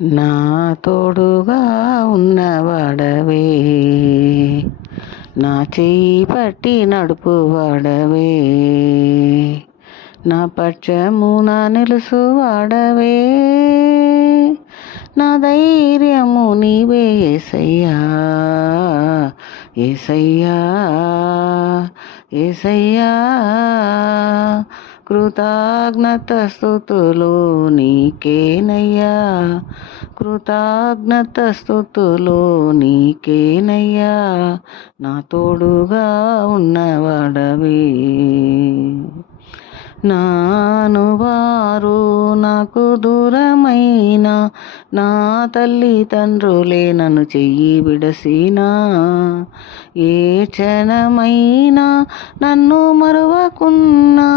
నా తోడుగా ఉన్నవాడవే, నా చెయ్యి పట్టి నడుపువాడవే, నా పక్షమున నిలుసువాడవే, నా ధైర్యము నీవే యేసయ్యా, యేసయ్యా, యేసయ్యా. కృతజ్ఞత స్తుతులు నీకేనయ్యా, కృతజ్ఞత స్తుతులు నీకేనయ్యా, నా తోడుగా ఉన్నవాడవే. నాను వారు నాకు దూరమైన నా తల్లిదండ్రులే నన్ను చెయ్యి విడసినా, ఏ క్షణమైనా నన్ను మరువకున్నా